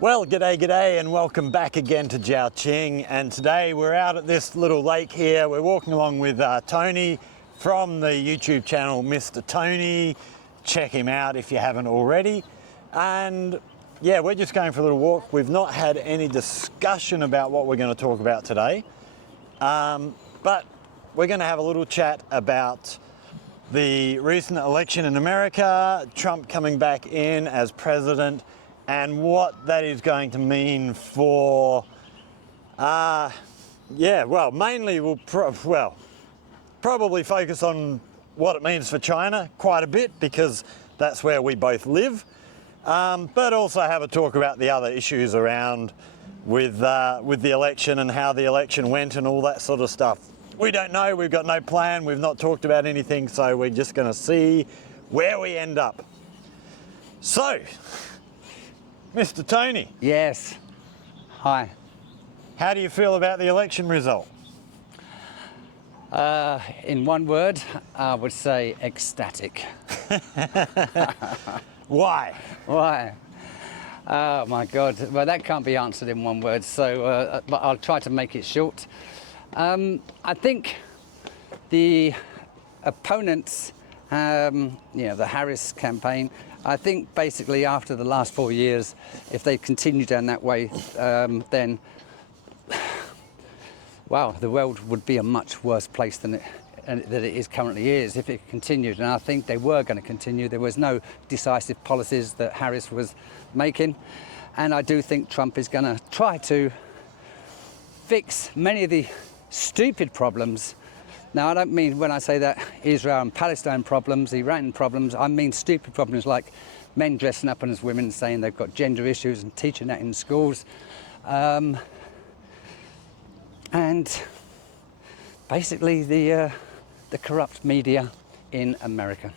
Well, g'day and welcome back again to Jiaoqing, and today we're out at this little lake here. We're walking along with Tony from the YouTube channel Mr. Tony. Check him out if you haven't already. And yeah, we're just going for a little walk. We've not had any discussion about what we're going to talk about today, but we're going to have a little chat about the recent election in America, Trump coming back in as president, and what that is going to mean for, mainly we'll probably focus on what it means for China quite a bit, because that's where we both live, but also have a talk about the other issues around with the election and how the election went and all that sort of stuff. We don't know, we've got no plan, we've not talked about anything, so we're just going to see where we end up. So, Mr. Tony. Yes. Hi. How do you feel about the election result? In one word, I would say ecstatic. Why? Why? Oh my God. Well, that can't be answered in one word, so but I'll try to make it short. I think the opponents, the Harris campaign, I think basically after the last 4 years, if they continue down that way, then, wow, the world would be a much worse place than it is currently is if it continued. And I think they were going to continue. There was no decisive policies that Harris was making. And I do think Trump is going to try to fix many of the stupid problems. Now, I don't mean, when I say that, Israel and Palestine problems, Iran problems, I mean stupid problems like men dressing up as women, saying they've got gender issues and teaching that in schools. And basically the corrupt media in America.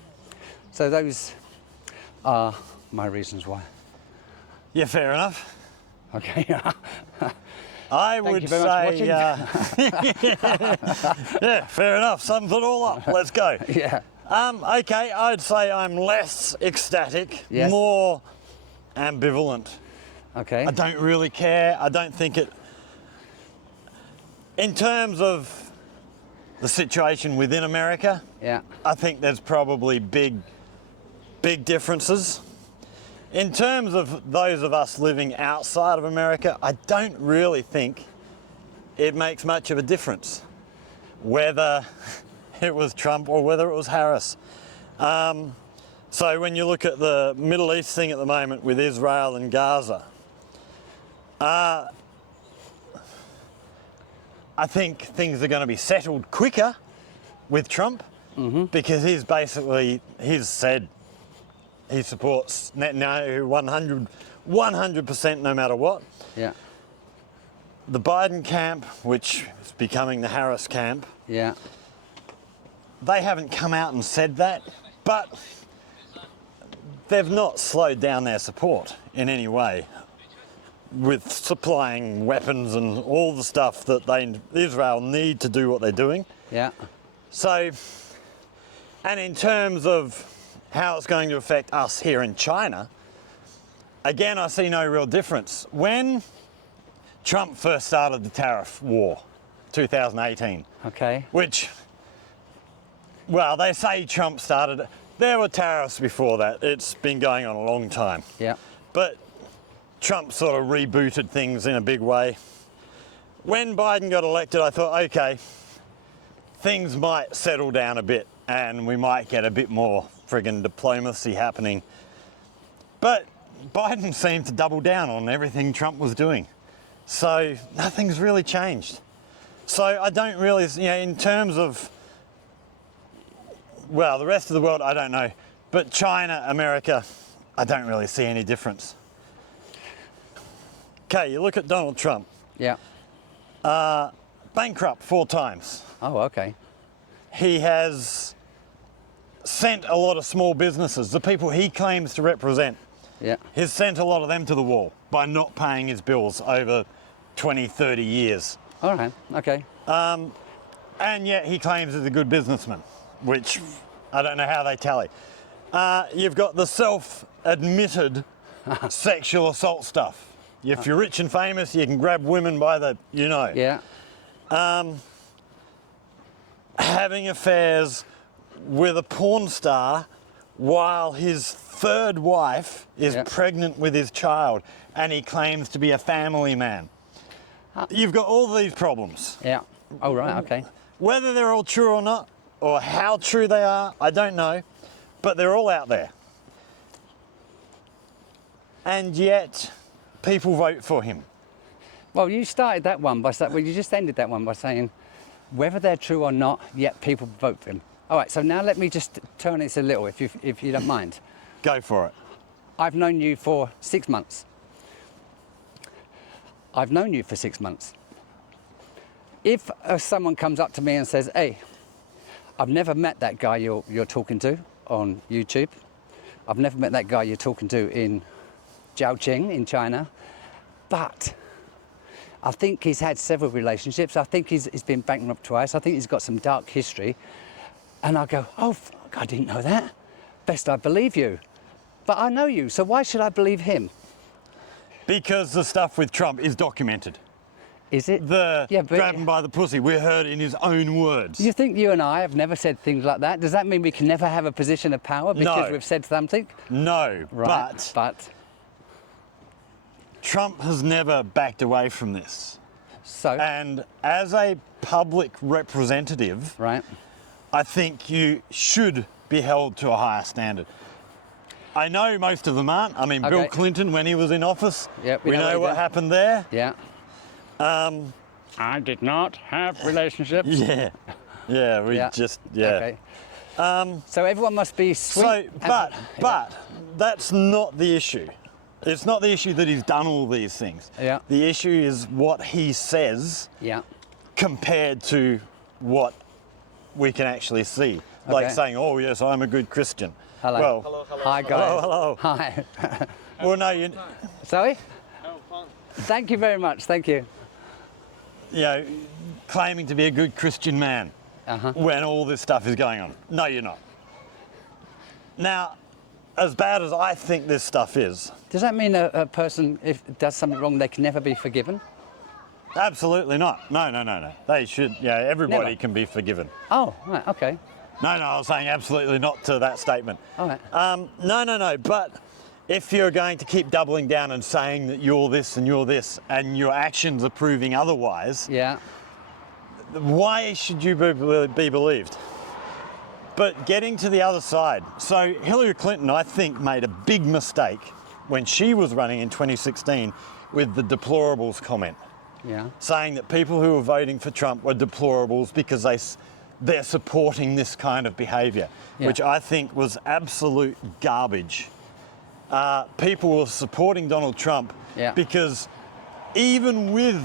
So those are my reasons why. Yeah, fair enough. Okay. I would say, yeah, fair enough. Sums it all up. Let's go. Yeah. Okay, I'd say I'm less ecstatic, yes. More ambivalent. Okay. I don't really care. I don't think it, in terms of the situation within America, yeah, I think there's probably big differences. In terms of those of us living outside of America, I don't really think it makes much of a difference whether it was Trump or whether it was Harris. So when you look at the Middle East thing at the moment with Israel and Gaza, I think things are going to be settled quicker with Trump, because he's said he supports Netanyahu 100% no matter what. Yeah. The Biden camp, which is becoming the Harris camp, yeah, they haven't come out and said that, but they've not slowed down their support in any way with supplying weapons and all the stuff that Israel need to do what they're doing. yeah. So, and in terms of how it's going to affect us here in China, again, I see no real difference. When Trump first started the tariff war, 2018, Okay. which, well, they say Trump started it. There were tariffs before that. It's been going on a long time. Yeah. But Trump sort of rebooted things in a big way. When Biden got elected, I thought, okay, things might settle down a bit and we might get a bit more friggin' diplomacy happening. But Biden seemed to double down on everything Trump was doing. So nothing's really changed. So I don't really, in terms of, well, the rest of the world, I don't know. But China, America, I don't really see any difference. Okay, you look at Donald Trump. Yeah. Bankrupt 4 times. Oh, okay. He has sent a lot of small businesses, the people he claims to represent, Yeah. he's sent a lot of them to the wall by not paying his bills over 20, 30 years. All right. Okay. And yet he claims he's a good businessman, which I don't know how they tally. You've got the self-admitted sexual assault stuff. If you're rich and famous, you can grab women by the, Yeah. Having affairs with a porn star while his third wife is pregnant with his child and he claims to be a family man. You've got all these problems. Yeah. Oh, right, okay. Whether they're all true or not, or how true they are, I don't know, but they're all out there. And yet, people vote for him. Well, you started that one by saying, well, you just ended that one by saying, whether they're true or not, yet people vote for him. All right, so now let me just turn this a little, if you don't mind. Go for it. I've known you for 6 months. I've known you for 6 months. If someone comes up to me and says, hey, I've never met that guy you're talking to on YouTube. I've never met that guy you're talking to in Jiaoqing in China, but I think he's had several relationships. I think he's been bankrupt twice. I think he's got some dark history. And I go, oh, fuck, I didn't know that. Best I believe you. But I know you, so why should I believe him? Because the stuff with Trump is documented. Is it? Grab him by the pussy, we heard in his own words. You think you and I have never said things like that? Does that mean we can never have a position of power because we've said something? No, right. But Trump has never backed away from this. So? And as a public representative, right, I think you should be held to a higher standard. I know most of them aren't. I mean, Bill Clinton, when he was in office, we know what happened there. Yeah. I did not have relationships. Yeah. Okay. So everyone must be sweet. So, but that's not the issue. It's not the issue that he's done all these things. Yeah. The issue is what he says compared to what we can actually see. Like saying, oh, yes, I'm a good Christian. Hello. Well, hello. Hi, guys. Hello. Hi. Well, no, you... Sorry? No, fun. Thank you very much. Thank you. You know, claiming to be a good Christian man when all this stuff is going on. No, you're not. Now, as bad as I think this stuff is... Does that mean a person, if does something wrong, they can never be forgiven? Absolutely not. No. They should, everybody can be forgiven. Oh, right, okay. No, I was saying absolutely not to that statement. All right. No, but if you're going to keep doubling down and saying that you're this and your actions are proving otherwise, why should you be believed? But getting to the other side, so Hillary Clinton, I think, made a big mistake when she was running in 2016 with the deplorables comment. Yeah. Saying that people who were voting for Trump were deplorables because they're supporting this kind of behaviour, which I think was absolute garbage. People were supporting Donald Trump because even with,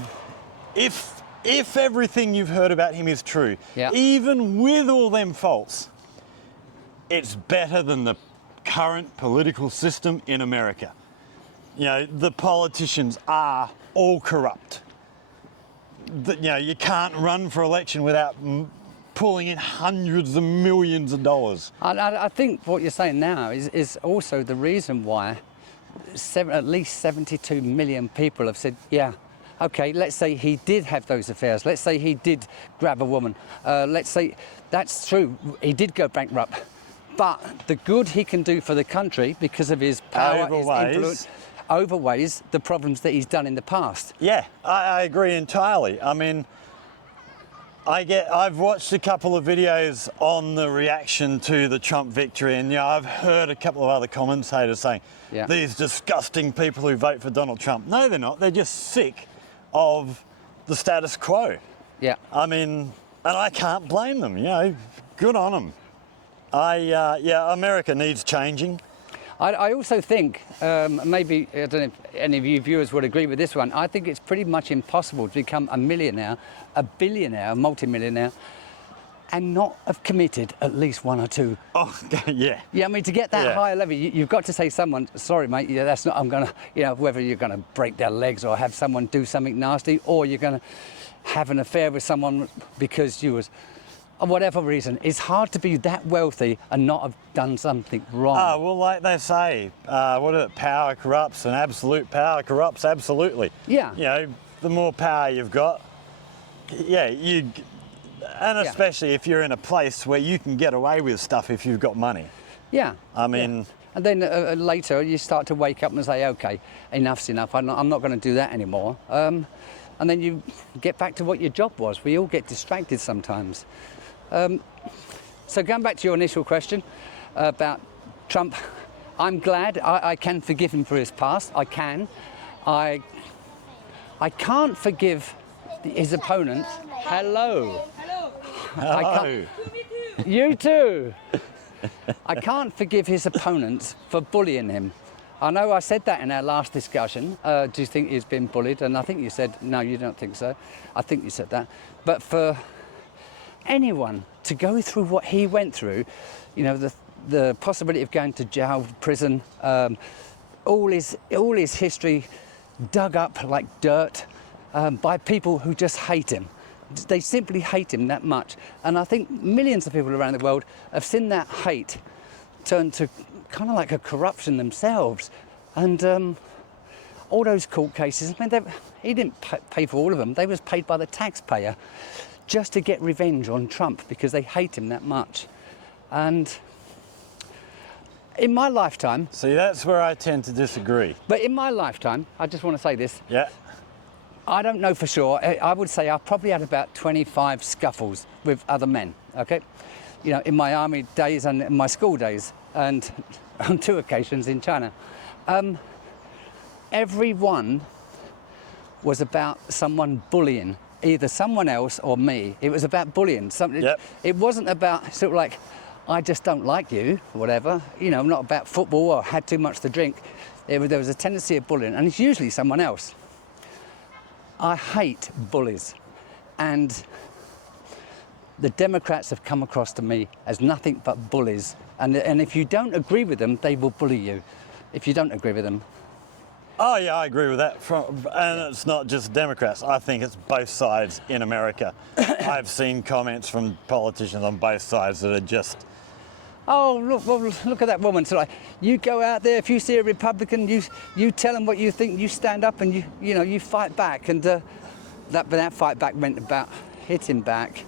if everything you've heard about him is true, even with all them faults, it's better than the current political system in America. You know, the politicians are all corrupt. You can't run for election without pulling in hundreds of millions of dollars. I think what you're saying now is also the reason why at least 72 million people have said, okay, let's say he did have those affairs. Let's say he did grab a woman. Let's say that's true. He did go bankrupt. But the good he can do for the country because of his power, his influence, overweighs the problems that he's done in the past. Yeah, I agree entirely. I mean, I've watched a couple of videos on the reaction to the Trump victory, and I've heard a couple of other commentators saying, these disgusting people who vote for Donald Trump. No, they're not. They're just sick of the status quo. Yeah. I mean, and I can't blame them, good on them. America needs changing. I also think, maybe, I don't know if any of you viewers would agree with this one, I think it's pretty much impossible to become a millionaire, a billionaire, a multimillionaire, and not have committed at least one or two. Oh, yeah. Yeah, I mean, to get that higher level, you've got to say someone, sorry, mate, that's not, I'm going to, whether you're going to break their legs or have someone do something nasty, or you're going to have an affair with someone because you was whatever reason, it's hard to be that wealthy and not have done something wrong. Oh, well, like they say, what is it? Power corrupts, and absolute power corrupts absolutely. Yeah. You know, the more power you've got, yeah, and especially if you're in a place where you can get away with stuff if you've got money. Yeah. I mean... Yeah. And then later you start to wake up and say, okay, enough's enough, I'm not going to do that anymore. And then you get back to what your job was. We all get distracted sometimes. So going back to your initial question about Trump, I'm glad I can forgive him for his past. I can. I can't forgive his opponents. Hello. Hello. You too. I can't forgive his opponents for bullying him. I know I said that in our last discussion. Do you think he's been bullied? And I think you said, no, you don't think so. I think you said that. But for anyone to go through what he went through, you know, the possibility of going to jail, prison, all his history dug up like dirt by people who just hate him. They simply hate him that much. And I think millions of people around the world have seen that hate turn to kind of like a corruption themselves. And all those court cases, I mean, he didn't pay for all of them. They was paid by the taxpayer just to get revenge on Trump because they hate him that much. And in my lifetime... See, that's where I tend to disagree. But in my lifetime, I just want to say this. Yeah. I don't know for sure. I would say I've probably had about 25 scuffles with other men, okay? You know, in my army days and in my school days, and on 2 occasions in China. Every one was about someone bullying, either someone else or me. It was about bullying. Yep. It wasn't about sort of like, I just don't like you, whatever. You know, not about football or had too much to drink. There was a tendency of bullying, and it's usually someone else. I hate bullies, and the Democrats have come across to me as nothing but bullies. And if you don't agree with them, they will bully you. If you don't agree with them. Oh yeah, I agree with that. It's not just Democrats. I think it's both sides in America. I've seen comments from politicians on both sides that are just... Oh, look at that woman. So like, you go out there, if you see a Republican, you tell them what you think, you stand up and you fight back. And that fight back meant about hitting back.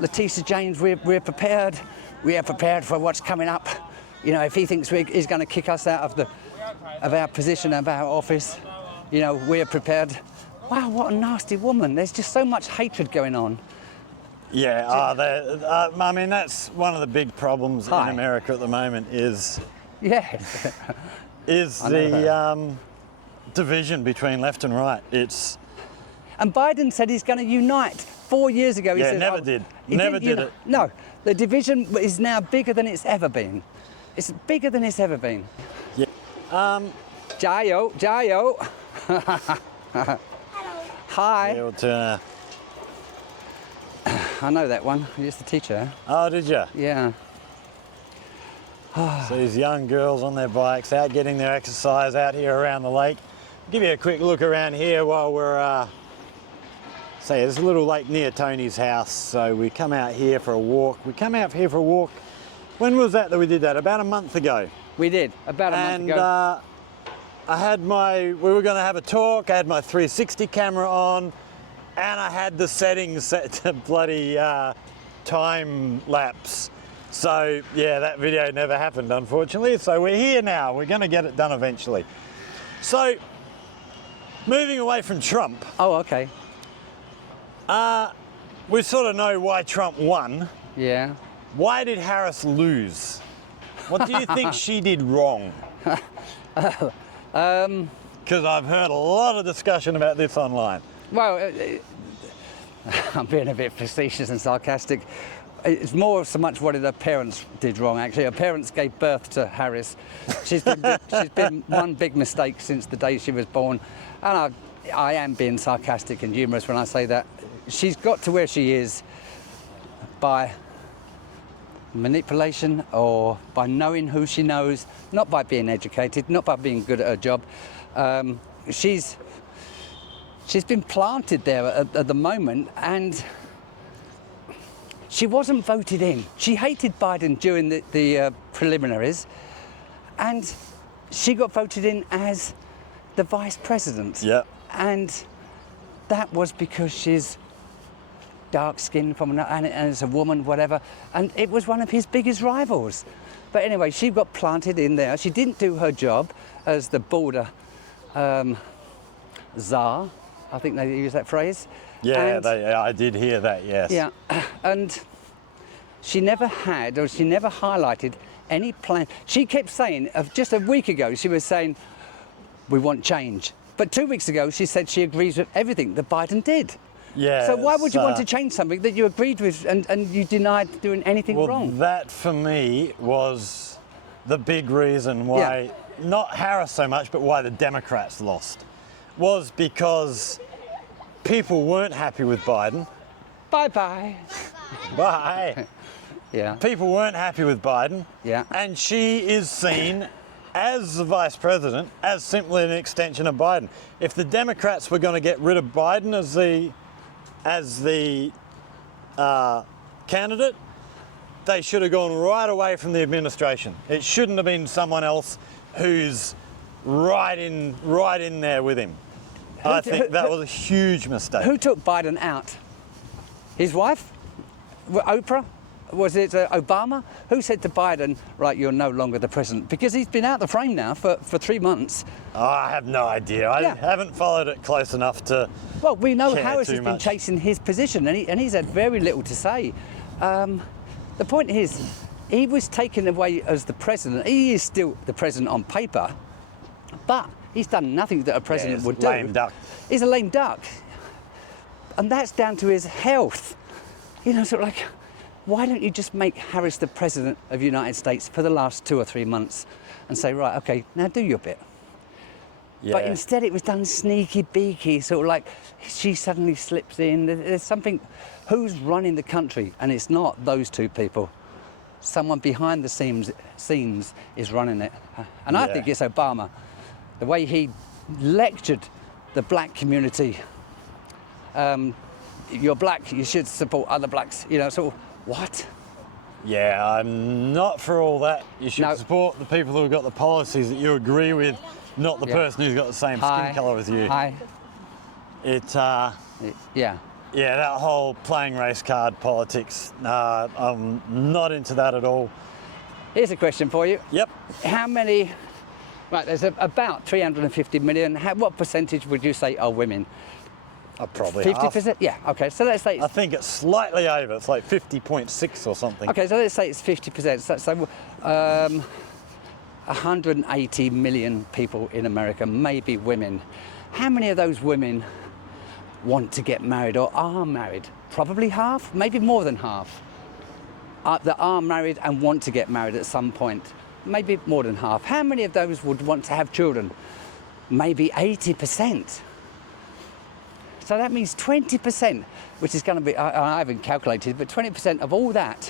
Letitia James, we're prepared. We are prepared for what's coming up. You know, if he thinks he's going to kick us out of our position, of our office, you know, we're prepared. Wow, what a nasty woman. There's just so much hatred going on. Yeah, I mean, that's one of the big problems in America at the moment is the division between left and right. And Biden said he's going to unite 4 years ago. He said, never did. Never did it. No, the division is now bigger than it's ever been. It's bigger than it's ever been. Yeah. Jayo, Jayo. Hi. Yeah, we'll I know that one. I used to teach her. Oh, did you? Yeah. So these young girls on their bikes out getting their exercise out here around the lake. Give you a quick look around here while we're there's a little lake near Tony's house, so we come out here for a walk. When was that we did that? About a month ago. We did, about a month ago. And we were going to have a talk. I had my 360 camera on, and I had the settings set to bloody time lapse. So yeah, that video never happened, unfortunately. So we're here now. We're going to get it done eventually. So moving away from Trump. Oh, okay. We sort of know why Trump won. Yeah. Why did Harris lose? What do you think she did wrong? Because I've heard a lot of discussion about this online. Well, I'm being a bit facetious and sarcastic. It's more so much what her parents did wrong, actually. Her parents gave birth to Harris. She's been one big mistake since the day she was born. And I am being sarcastic and humorous when I say that. She's got to where she is by manipulation or by knowing who she knows, not by being educated, not by being good at her job. She's been planted there at the moment, and she wasn't voted in. She hated Biden during the preliminaries, and she got voted in as the vice president. Yeah. And that was because she's dark-skinned and it's a woman, whatever, and it was one of his biggest rivals. But anyway, she got planted in there. She didn't do her job as the border czar. I think they use that phrase. Yeah, And- I did hear that, yes. yeah, and she never had, or she never highlighted any plan. She kept saying, just a week ago, she was saying, we want change. But 2 weeks ago, she said she agrees with everything that Biden did. Yeah. So why would you want to change something that you agreed with and you denied doing anything Well, wrong? that for me was the big reason why, not Harris so much, but why the Democrats lost, was because people weren't happy with Biden. Bye-bye. Bye. Yeah. People weren't happy with Biden. Yeah. And she is seen as the vice president as simply an extension of Biden. If the Democrats were going to get rid of Biden as the candidate, they should have gone right away from the administration. It shouldn't have been someone else who's right in there with him. I think that was a huge mistake. Who took Biden out? His wife? Oprah? Was it Obama? Who said to Biden, right, you're no longer the president? Because he's been out the frame now for 3 months. Oh, I have no idea. I haven't followed it close enough to. Well, we know care Harris too has been much. chasing his position, and he's had very little to say. The point is, he was taken away as the president. He is still the president on paper, but he's done nothing that a president would do. Lame duck. He's a lame duck. And that's down to his health. You know, sort of like, why don't you just make Harris the president of the United States for the last 2 or 3 months and say, right, okay, now do your bit. Yeah. But instead it was done sneaky beaky, sort of like she suddenly slips in. There's something, who's running the country? And it's not those two people. Someone behind the scenes is running it. And I Yeah. think it's Obama. The way he lectured the black community. You're black, you should support other blacks. You know, sort of, what? Yeah, I'm not for all that. You should No. support the people who've got the policies that you agree with, not the Yeah. person who's got the same skin colour as you. Hi. Yeah. Yeah, that whole playing race card politics, nah, I'm not into that at all. Here's a question for you. Yep. How many, right, there's about 350 million. What percentage would you say are women? Probably 50%? half. Yeah, okay, so let's say I think it's slightly over. It's like 50.6 or something. okay, so let's say it's 50%. So 180 million people in America, maybe women. How many of those women want to get married or are married? Probably half, maybe more than half. That are married and want to get married at some point. Maybe more than half. How many of those would want to have children? Maybe 80%. So that means 20%, which is going to be, I haven't calculated, but 20% of all that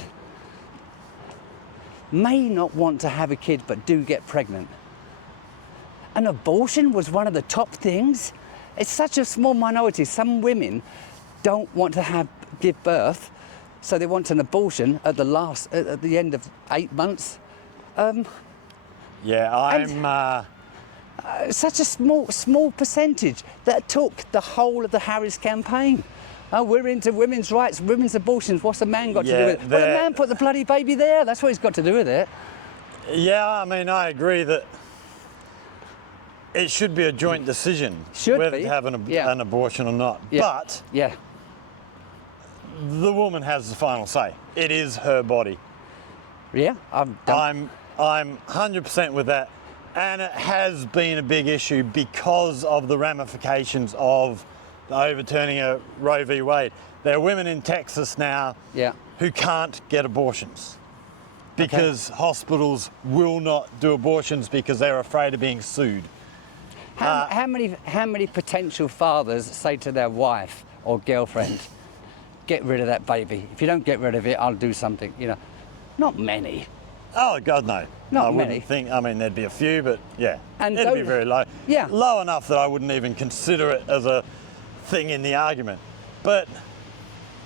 may not want to have a kid but do get pregnant. And abortion was one of the top things. It's such a small minority. Some women don't want to give birth, so they want an abortion at the end of 8 months. Yeah, I'm. Such a small percentage that took the whole of the Harris campaign. Oh, we're into women's rights, women's abortions. What's a man got to do with it? Well, the man put the bloody baby there. That's what he's got to do with it. Yeah, I mean, I agree that it should be a joint decision whether to have an abortion or not. Yeah. But yeah, the woman has the final say. It is her body. yeah, I'm 100% with that. And it has been a big issue because of the ramifications of the overturning of Roe v. Wade. There are women in Texas now who can't get abortions because hospitals will not do abortions because they're afraid of being sued. How many potential fathers say to their wife or girlfriend, "Get rid of that baby. If you don't get rid of it, I'll do something." You know, not many. Oh God, no. Not I many. wouldn't think. I mean, there'd be a few, but yeah, And it'd be very low. Yeah. Low enough that I wouldn't even consider it as a thing in the argument. But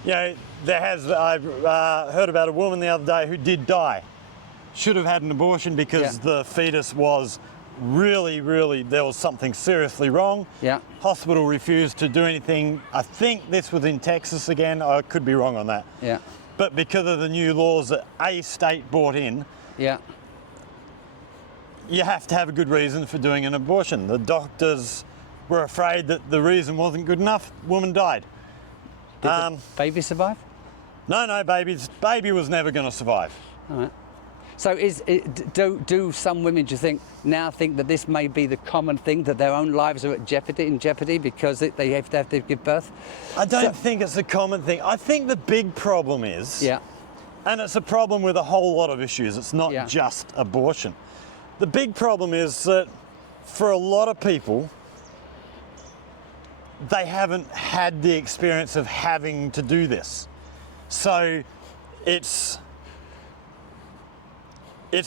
You know, I heard about a woman the other day who did die. Should have had an abortion because the fetus was really, there was something seriously wrong. Yeah. Hospital refused to do anything. I think this was in Texas again. I could be wrong on that. Yeah. But because of the new laws that a state brought in, Yeah. you have to have a good reason for doing an abortion. The doctors were afraid that the reason wasn't good enough. Woman died. Did the baby survive? No, baby was never going to survive. All right. So do some women, do you think, now think that this may be the common thing, that their own lives are in jeopardy because they have to give birth? I don't think it's a common thing. I think the big problem is, and it's a problem with a whole lot of issues, it's not just abortion. The big problem is that for a lot of people, they haven't had the experience of having to do this. So it's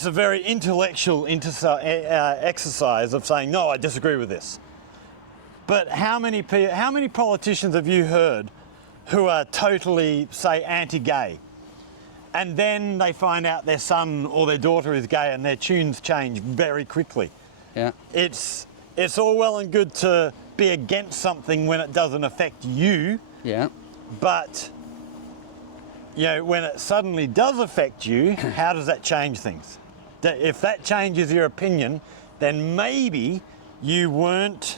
a very intellectual exercise of saying, no, I disagree with this. But how many politicians have you heard who are totally, say, anti-gay? And then they find out their son or their daughter is gay and their tunes change very quickly. Yeah. It's all well and good to be against something when it doesn't affect you. Yeah. But you know, when it suddenly does affect you, how does that change things? If that changes your opinion, then maybe you weren't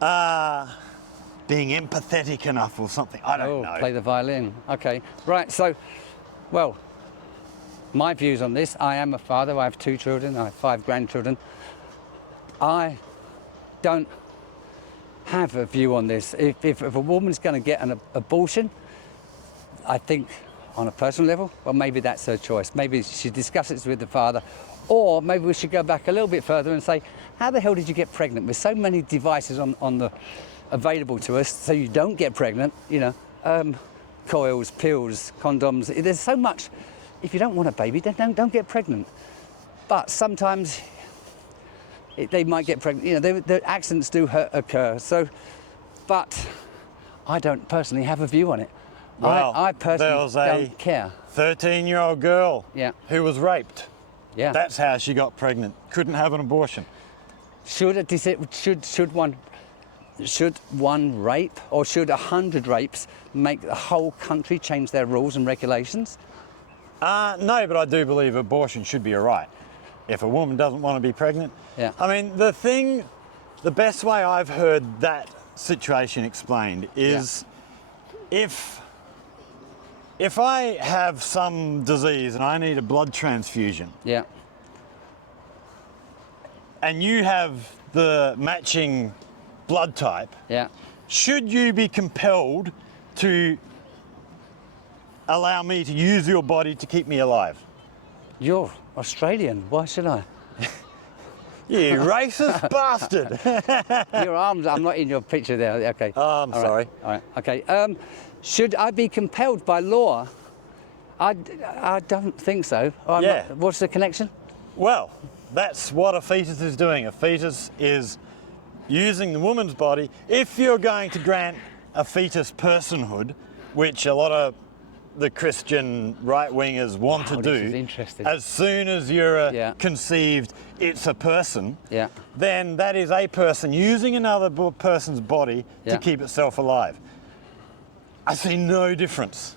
being empathetic enough or something. I don't know. Play the violin. Okay. Right. So, well, my views on this, I am a father. I have 2 children. I have 5 grandchildren. I don't have a view on this. If a woman's going to get an abortion, I think on a personal level, well, maybe that's her choice. Maybe she discusses it with the father, or maybe we should go back a little bit further and say, how the hell did you get pregnant? With so many devices available to us, so you don't get pregnant, you know, coils, pills, condoms. There's so much. If you don't want a baby, then don't get pregnant. But sometimes they might get pregnant. You know, the accidents do occur. So, but I don't personally have a view on it. Well, I personally don't care. 13-year-old girl who was raped. Yeah. That's how she got pregnant. Couldn't have an abortion. Should one rape, or should 100 rapes make the whole country change their rules and regulations? No, but I do believe abortion should be a right. If a woman doesn't want to be pregnant. Yeah. I mean, the best way I've heard that situation explained is if I have some disease and I need a blood transfusion, and you have the matching blood type, should you be compelled to allow me to use your body to keep me alive? You're Australian, why should I? You racist bastard! Your arms, I'm not in your picture there, okay. Oh, I'm sorry. All right, okay. Should I be compelled by law? I don't think so. What's the connection? Well, that's what a fetus is doing. A fetus is using the woman's body. If you're going to grant a fetus personhood, which a lot of the Christian right-wingers want to do, this is interesting. As soon as you're conceived, it's a person, then that is a person using another person's body to keep itself alive. I see no difference.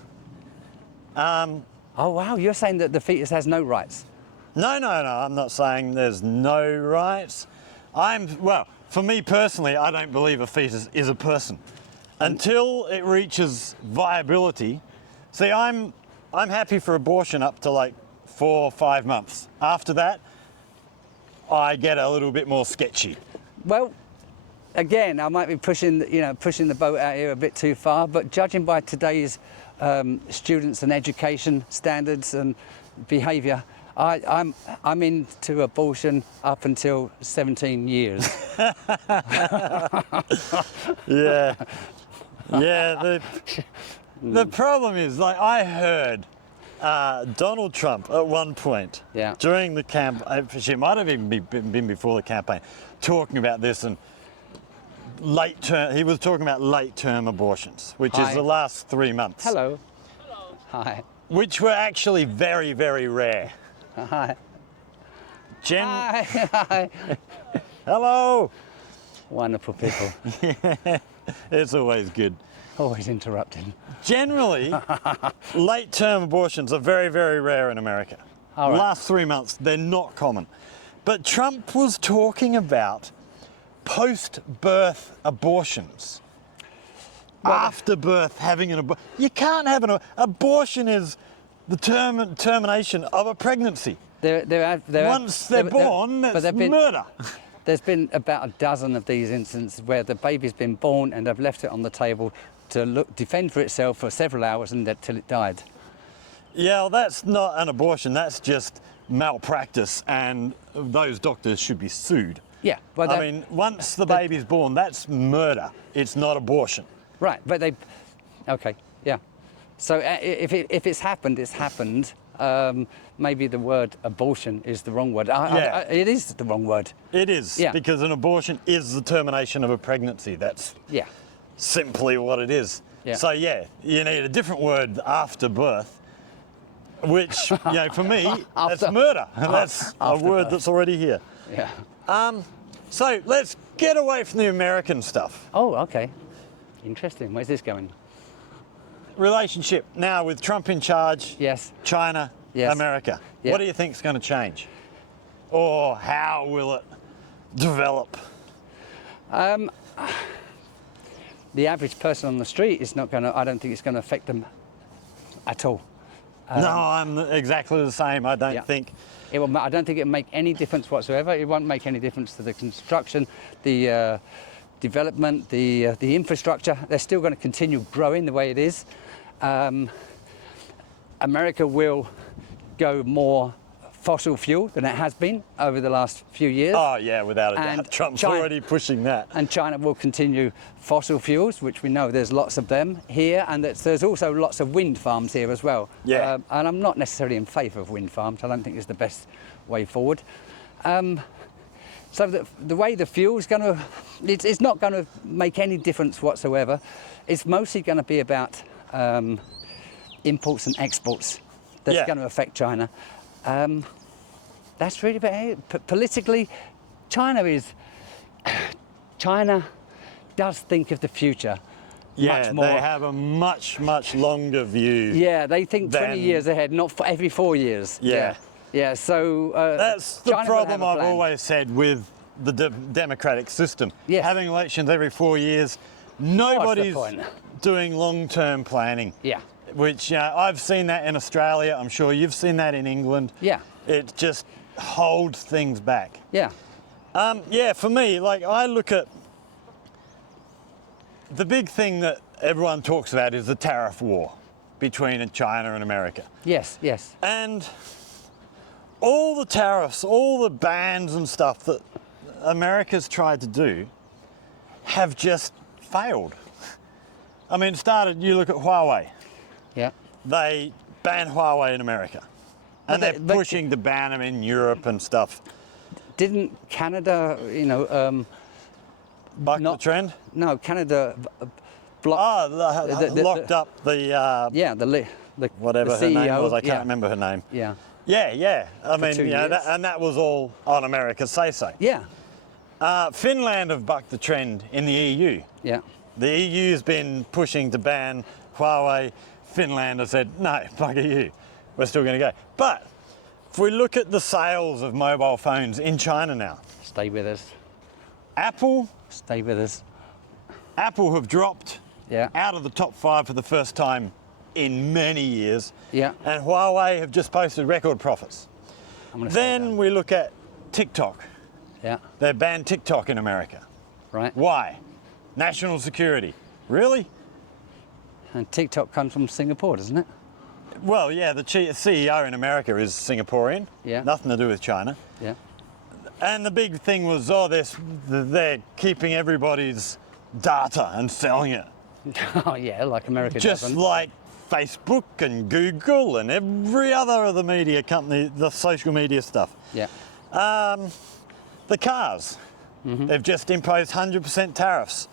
Oh, wow, you're saying that the fetus has no rights? No, I'm not saying there's no rights. Well, for me personally, I don't believe a fetus is a person. Until it reaches viability. See, I'm happy for abortion up to like 4 or 5 months. After that, I get a little bit more sketchy. Well, again, I might be pushing the boat out here a bit too far, but judging by today's students and education standards and behaviour, I'm into abortion up until 17 years. The problem is, like, I heard Donald Trump at one point during the campaign, it might have even been before the campaign, talking about this and late term. He was talking about late term abortions, which is Hi. the last 3 months. Hello. Hi. Which were actually very, very rare. Hi. Hi. Hi. Hello. Wonderful people. It's always good. Always interrupting. Generally, late term abortions are very, very rare in America. All right. Last 3 months, they're not common. But Trump was talking about post-birth abortions. Well, After birth, having an abortion. You can't have an abortion is the termination of a pregnancy. Once they're born, that's murder. There's been about a dozen of these instances where the baby's been born and they've left it on the table to defend for itself for several hours and till it died. Yeah, well, that's not an abortion. That's just malpractice, and those doctors should be sued. Yeah, well, I mean, once the baby's born, that's murder. It's not abortion. right, but okay, yeah. So if it's happened, it's happened. Maybe the word abortion is the wrong word. It is the wrong word. It is, Yeah. because an abortion is the termination of a pregnancy. That's Yeah. simply what it is. Yeah. So yeah, you need a different word after birth, which, for me, that's murder. That's a word birth. that's already here. Yeah. So let's get away from the American stuff. Oh, okay. Interesting. Where's this going? Relationship now with Trump in charge. Yes. China, Yes. America. Yeah. What do you think is going to change? Or how will it develop? The average person on the street is not going to. I don't think it's going to affect them at all. No, I'm exactly the same. I don't Yeah. think. I don't think it'll make any difference whatsoever. It won't make any difference to the construction, the development, the infrastructure. They're still going to continue growing the way it is. America will go more fossil fuel than it has been over the last few years. Oh yeah, without a And doubt. Trump's China- already pushing that. And China will continue fossil fuels, which we know there's lots of them here, and there's also lots of wind farms here as well. Yeah. And I'm not necessarily in favour of wind farms. I don't think it's the best way forward. So the way the fuel's going to, it's not going to make any difference whatsoever. It's mostly going to be about imports and exports that's Yeah. going to affect China. That's really about it. Politically, China does think of the future Yeah, much more. they have a much, much longer view. Yeah, they think 20 Then- years ahead, not for every 4 years. Yeah. Yeah, so That's the China will have problem a I've plan. always said with the democratic system. Yes. Having elections every 4 years, nobody's point? doing long-term planning. Yeah. Which I've seen that in Australia. I'm sure you've seen that in England. Yeah. It just holds things back. Yeah. Yeah, for me, like I look at the big thing that everyone talks about is the tariff war between China and America. Yes, yes. And all the tariffs, all the bans and stuff that America's tried to do have just failed. I mean, you look at Huawei. Yeah. They banned Huawei in America. And But they're they- pushing to ban them in Europe and stuff. Didn't Canada, Buck the Not- trend? no, Canada blocked. Oh, locked up the Yeah, the whatever the her name CEO, was. I can't yeah. remember her name. Yeah. Yeah. I mean, 2 years. and that was all on America's say-so. Yeah. Finland have bucked the trend in the EU. Yeah. The EU's been pushing to ban Huawei. Finland has said, no, bugger you. We're still going to go. But if we look at the sales of mobile phones in China now, Stay with us. Apple Stay with us. have dropped Yeah. out of the top 5 for the first time in many years. Yeah. And Huawei have just posted record profits. I'm gonna say Then we look at TikTok. that. Yeah. They banned TikTok in America. Right. Why? National security. Really? And TikTok comes from Singapore, doesn't it? Well, yeah, the CEO in America is Singaporean. Yeah. Nothing to do with China. Yeah. And the big thing was, they're keeping everybody's data and selling it. Oh yeah, like America Just doesn't. like Facebook and Google and every other of the media company, the social media stuff. Yeah. The cars. They've just imposed 100% tariffs.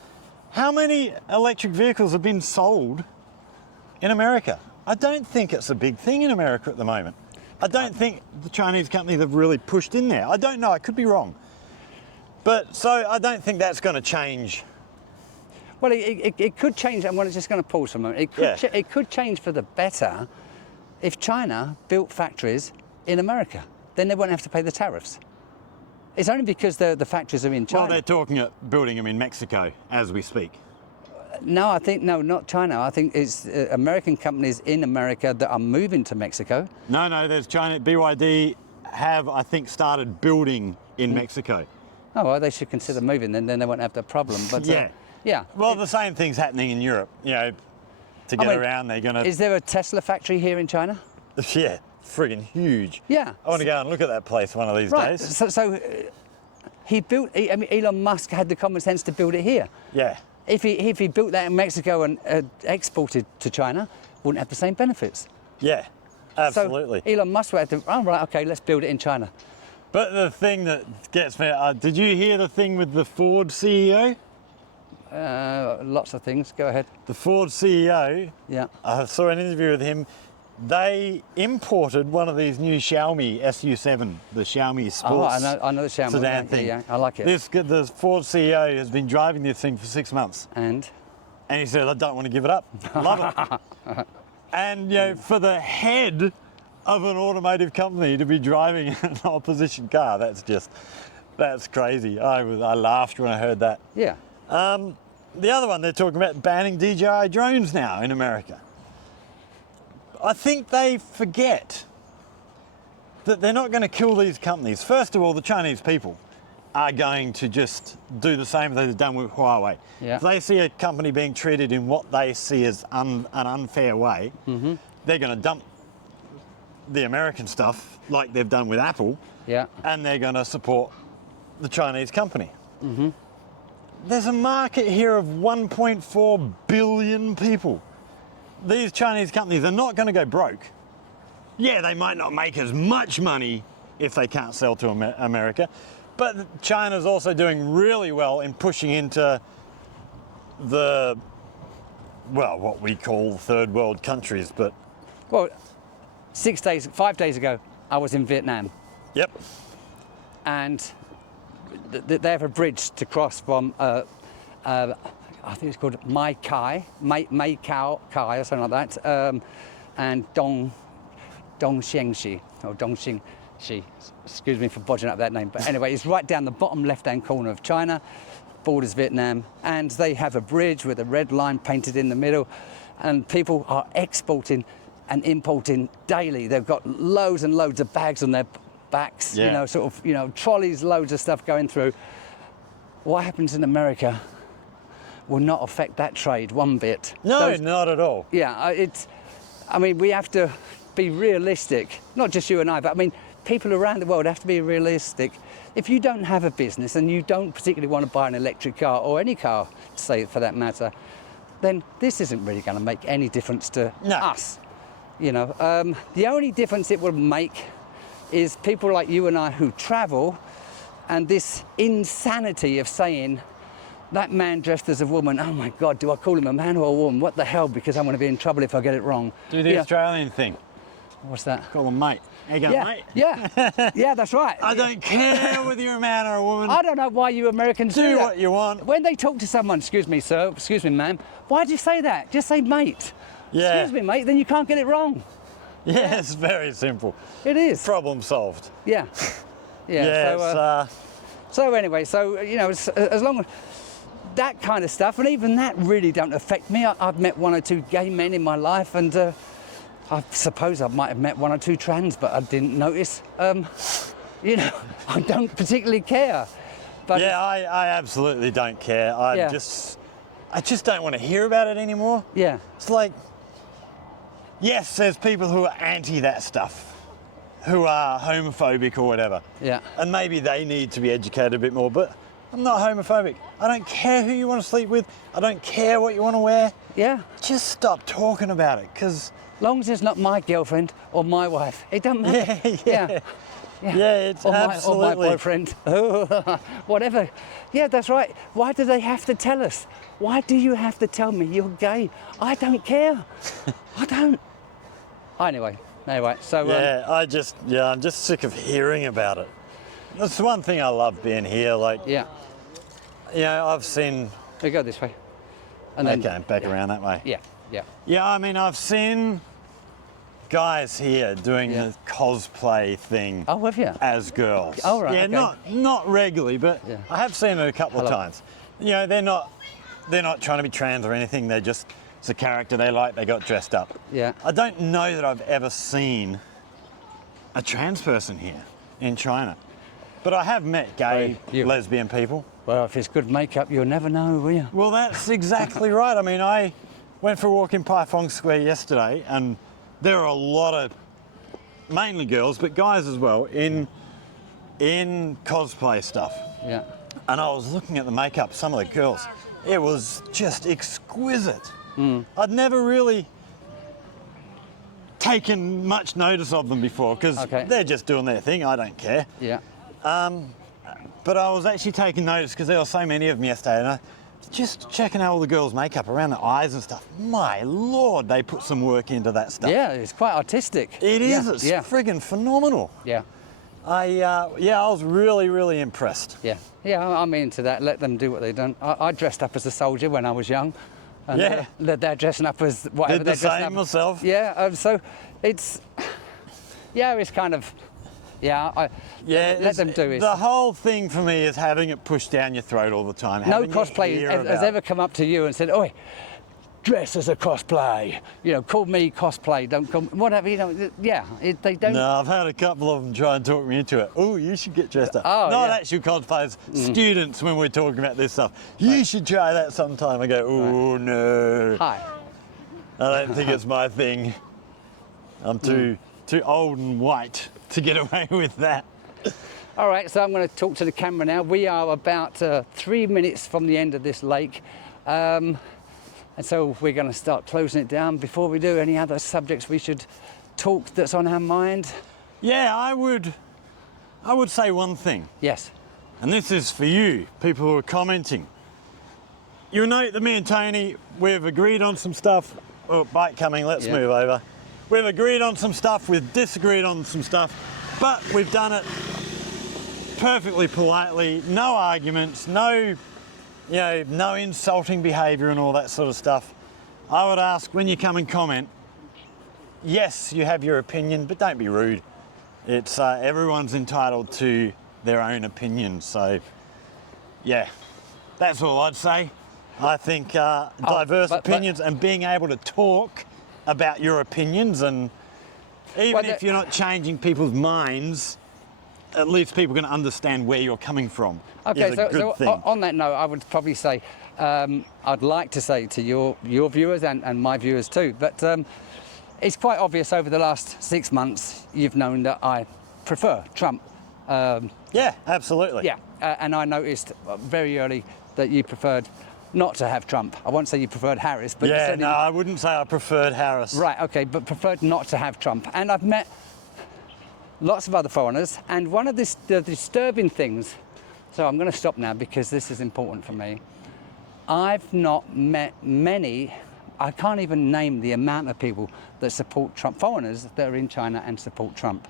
How many electric vehicles have been sold in America? I don't think it's a big thing in America at the moment. I don't think the Chinese companies have really pushed in there. I don't know, I could be wrong. But so I don't think that's going to change. Well, it could change. I'm just going to pause for a moment. It could change for the better if China built factories in America. Then they won't have to pay the tariffs. It's only because the factories are in China. Well, they're talking about building them in Mexico as we speak. No, I think, no, not China. I think it's American companies in America that are moving to Mexico. No, there's China. BYD have, I think, started building in Mexico. Oh, well, they should consider moving, then they won't have that problem. But yeah. Well, the same thing's happening in Europe. You know, to get around, they're going to... Is there a Tesla factory here in China? Yeah, friggin' huge. Yeah. I want to go and look at that place one of these days. So he built... I mean, Elon Musk had the common sense to build it here. Yeah. If he built that in Mexico and exported to China, wouldn't have the same benefits. Yeah, absolutely. So Elon Musk would have to, oh, right, okay, let's build it in China. But the thing that gets me, did you hear the thing with the Ford CEO? Lots of things, go ahead. The Ford CEO, Yeah. I saw an interview with him. They imported one of these new Xiaomi SU7, the Xiaomi Sports I know the Xiaomi sedan thing. Yeah, I like it. The Ford CEO has been driving this thing for 6 months. And he said, I don't want to give it up. Love it. And, you know, for the head of an automotive company to be driving an opposition car, that's crazy. I laughed when I heard that. yeah. The other one, they're talking about banning DJI drones now in America. I think they forget that they're not going to kill these companies. First of all, the Chinese people are going to just do the same as they've done with Huawei. Yeah. If they see a company being treated in what they see as an unfair way, they're going to dump the American stuff like they've done with Apple, Yeah. and they're going to support the Chinese company. There's a market here of 1.4 billion people. These Chinese companies are not going to go broke. Yeah, they might not make as much money if they can't sell to America, but China's also doing really well in pushing into what we call third world countries, but... Well, 5 days ago, I was in Vietnam. Yep. And they have a bridge to cross from, I think it's called Mai Kai or something like that, and Dong Xiangxi, or Dongxingxi. Excuse me for bodging up that name, but anyway, it's right down the bottom left-hand corner of China, borders Vietnam, and they have a bridge with a red line painted in the middle, and people are exporting and importing daily. They've got loads and loads of bags on their backs, Yeah. trolleys, loads of stuff going through. What happens in America will not affect that trade one bit. No, not at all. Yeah, we have to be realistic, not just you and I, but I mean, people around the world have to be realistic. If you don't have a business and you don't particularly want to buy an electric car, or any car, say for that matter, then this isn't really going to make any difference to us. The only difference it will make is people like you and I who travel, and this insanity of saying, that man dressed as a woman, oh my God, do I call him a man or a woman? What the hell, because I'm going to be in trouble if I get it wrong. Do the Australian thing. What's that? Call them mate. How you going, mate? Yeah, yeah, that's right. I don't care whether you're a man or a woman. I don't know why you Americans do that. what you want. When they talk to someone, excuse me, sir, excuse me, ma'am, why do you say that? Just say mate. Yeah. Excuse me, mate, then you can't get it wrong. Yeah, it's very simple. It is. Problem solved. Yeah. Yeah. So anyway, as long as that kind of stuff, and even that really don't affect me. I've met one or two gay men in my life, and I suppose I might have met one or two trans, but I didn't notice. I don't particularly care. But yeah, I absolutely don't care. I just don't want to hear about it anymore. Yeah. It's like, yes, there's people who are anti that stuff, who are homophobic or whatever. Yeah. And maybe they need to be educated a bit more, but I'm not homophobic. I don't care who you want to sleep with. I don't care what you want to wear. Yeah. Just stop talking about it, because... Long as it's not my girlfriend or my wife, it doesn't matter. Yeah. Yeah, it's or absolutely. my boyfriend, whatever. Yeah, that's right. Why do they have to tell us? Why do you have to tell me you're gay? I don't care. I don't. Anyway. So Yeah, I'm just sick of hearing about it. That's the one thing I love being here. Like, yeah, you know, I've seen. we go this way, and Okay, back around that way. Yeah. Yeah, I mean, I've seen guys here doing the cosplay thing. Oh, have you? As girls. Oh, right. Yeah, okay. not regularly, but Yeah. I have seen it a couple of Hello. times. You know, they're not trying to be trans or anything. They're just, it's a character they like. They got dressed up. Yeah. I don't know that I've ever seen a trans person here in China, but I have met gay, lesbian people. Well, if it's good makeup, you'll never know, will you? Well, that's exactly right. I mean, I went for a walk in Pai Fong Square yesterday, and there are a lot of, mainly girls, but guys as well, in cosplay stuff. Yeah. And I was looking at the makeup, some of the girls. It was just exquisite. I'd never really taken much notice of them before, because they're just doing their thing. I don't care. Yeah. But I was actually taking notice because there were so many of them yesterday, and I just checking out all the girls' makeup around the eyes and stuff. My Lord, they put some work into that stuff. Yeah, it's quite artistic. It is. Yeah. It's friggin' phenomenal. Yeah. I was really impressed. Yeah, I'm into that. Let them do what they've done. I dressed up as a soldier when I was young. And they're dressing up as whatever they're dressing up. Did the same myself. Yeah, so it's kind of, let them do it. The whole thing for me is having it pushed down your throat all the time. No cosplay has ever come up to you and said, "Oi, dress as a cosplay. You know, call me cosplay. Don't call me whatever." You know, they don't. No, I've had a couple of them try and talk me into it. Oh, you should get dressed up. Oh, Not actual cosplayers, students when we're talking about this stuff. You should try that sometime. I go, oh no. Hi. I don't think it's my thing. I'm too old and white to get away with that. All right, so I'm going to talk to the camera now. We are about 3 minutes from the end of this lake. And so we're going to start closing it down. Before we do, any other subjects we should talk that's on our mind? Yeah, I would say one thing. Yes. And this is for you, people who are commenting. You'll note that me and Tony, we've agreed on some stuff. Oh, bike coming, let's move over. We've agreed on some stuff, we've disagreed on some stuff, but we've done it perfectly politely, no arguments, no insulting behaviour and all that sort of stuff. I would ask, when you come and comment, yes, you have your opinion, but don't be rude. It's everyone's entitled to their own opinion. So, yeah, that's all I'd say. I think diverse opinions and being able to talk about your opinions, and even if you're not changing people's minds, at least people can understand where you're coming from. Okay, so on that note, I would probably say, I'd like to say to your viewers and my viewers too, but it's quite obvious over the last 6 months you've known that I prefer Trump. Yeah, absolutely. Yeah, and I noticed very early that you preferred not to have Trump. I won't say you preferred Harris, but I wouldn't say I preferred Harris. Right, okay, but preferred not to have Trump. And I've met lots of other foreigners, and one of the disturbing things, so I'm going to stop now because this is important for me. I've not met many, I can't even name the amount of people that support Trump, foreigners that are in China and support Trump.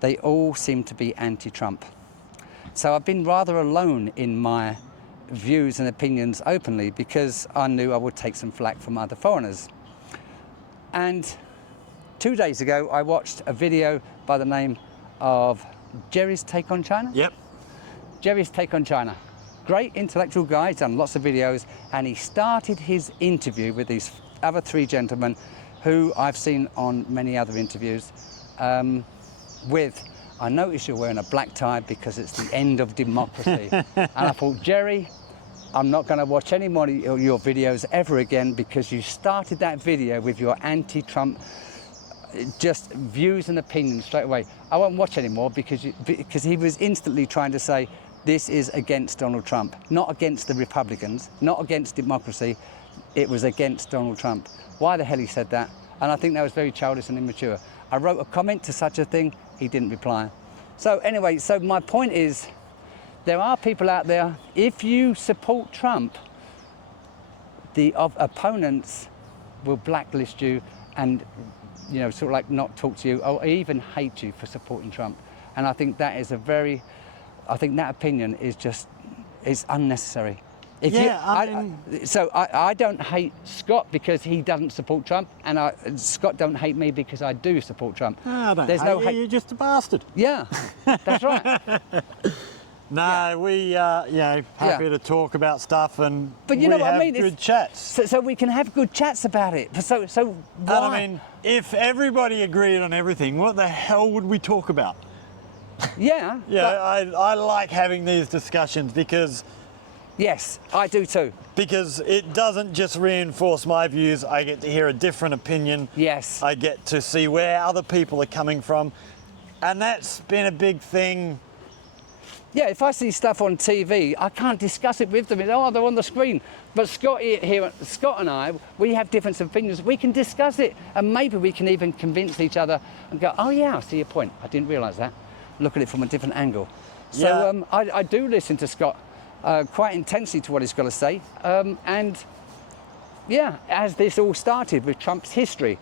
They all seem to be anti-Trump. So I've been rather alone in my views and opinions openly because I knew I would take some flack from other foreigners. And 2 days ago, I watched a video by the name of Jerry's Take on China. Yep. Jerry's Take on China. Great intellectual guy, he's done lots of videos, and he started his interview with these other three gentlemen who I've seen on many other interviews with, I notice you're wearing a black tie because it's the end of democracy. And I thought, Jerry, I'm not going to watch any more of your videos ever again because you started that video with your anti-Trump just views and opinions straight away. I won't watch anymore because he was instantly trying to say this is against Donald Trump, not against the Republicans, not against democracy. It was against Donald Trump. Why the hell he said that? And I think that was very childish and immature. I wrote a comment to such a thing, he didn't reply. So anyway, so my point is, there are people out there, if you support Trump, the opponents will blacklist you and, you know, sort of like not talk to you or even hate you for supporting Trump. And I think that is I think that opinion is unnecessary. If I don't hate Scott because he doesn't support Trump, and Scott don't hate me because I do support Trump. No, I don't There's hate no you, you're just a bastard. Yeah, that's right. No, we, you know, happy to talk about stuff, and but you know we what have I mean? good chats. So we can have good chats about it. So why? And I mean, if everybody agreed on everything, what the hell would we talk about? Yeah. Yeah, I like having these discussions because... Yes, I do too. Because it doesn't just reinforce my views, I get to hear a different opinion. Yes. I get to see where other people are coming from. And that's been a big thing. Yeah, if I see stuff on TV, I can't discuss it with them. Oh, they're on the screen. But Scott and I, we have different opinions. We can discuss it, and maybe we can even convince each other and go, oh yeah, I see your point. I didn't realise that. Look at it from a different angle. So Yeah. I do listen to Scott quite intensely to what he's got to say. And yeah, as this all started with Trump's history,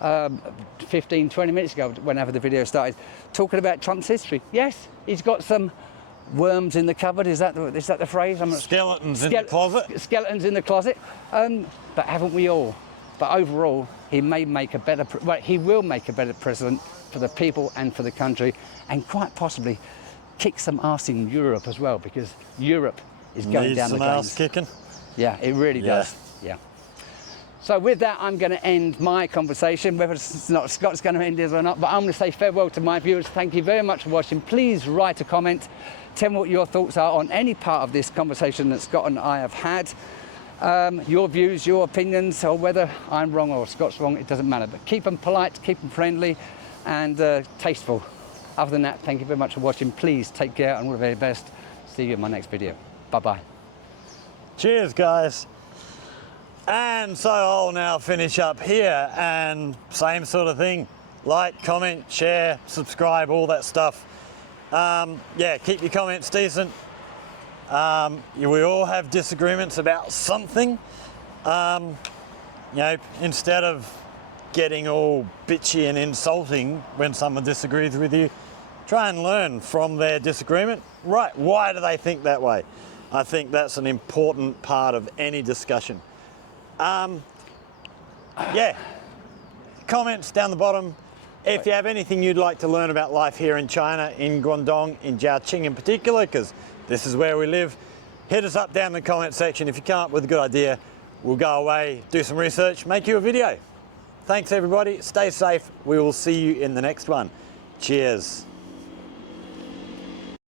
15, 20 minutes ago, whenever the video started, talking about Trump's history. Yes, he's got some worms in the cupboard. Is that the phrase? Skeletons in the closet. Skeletons in the closet. But haven't we all? But overall, he may make a better. He will make a better president for the people and for the country, and quite possibly kick some arse in Europe as well, because Europe is going down the drain. Needs some arse kicking. Yeah, it really does. Yeah. So with that, I'm going to end my conversation, whether Scott's going to end it or not, but I'm going to say farewell to my viewers. Thank you very much for watching. Please write a comment. Tell me what your thoughts are on any part of this conversation that Scott and I have had. Your views, your opinions, or whether I'm wrong or Scott's wrong, it doesn't matter. But keep them polite, keep them friendly and tasteful. Other than that, thank you very much for watching. Please take care and all the very best. See you in my next video. Bye-bye. Cheers, guys. And so I'll now finish up here, and same sort of thing. Like, comment, share, subscribe, all that stuff. Yeah, keep your comments decent. We all have disagreements about something. You know, instead of getting all bitchy and insulting when someone disagrees with you, try and learn from their disagreement. Right, why do they think that way? I think that's an important part of any discussion. Yeah, comments down the bottom. If you have anything you'd like to learn about life here in China, in Guangdong, in Jiaoqing in particular, because this is where we live, hit us up down in the comment section. If you come up with a good idea, we'll go away, do some research, make you a video. Thanks everybody, stay safe. We will see you in the next one. Cheers.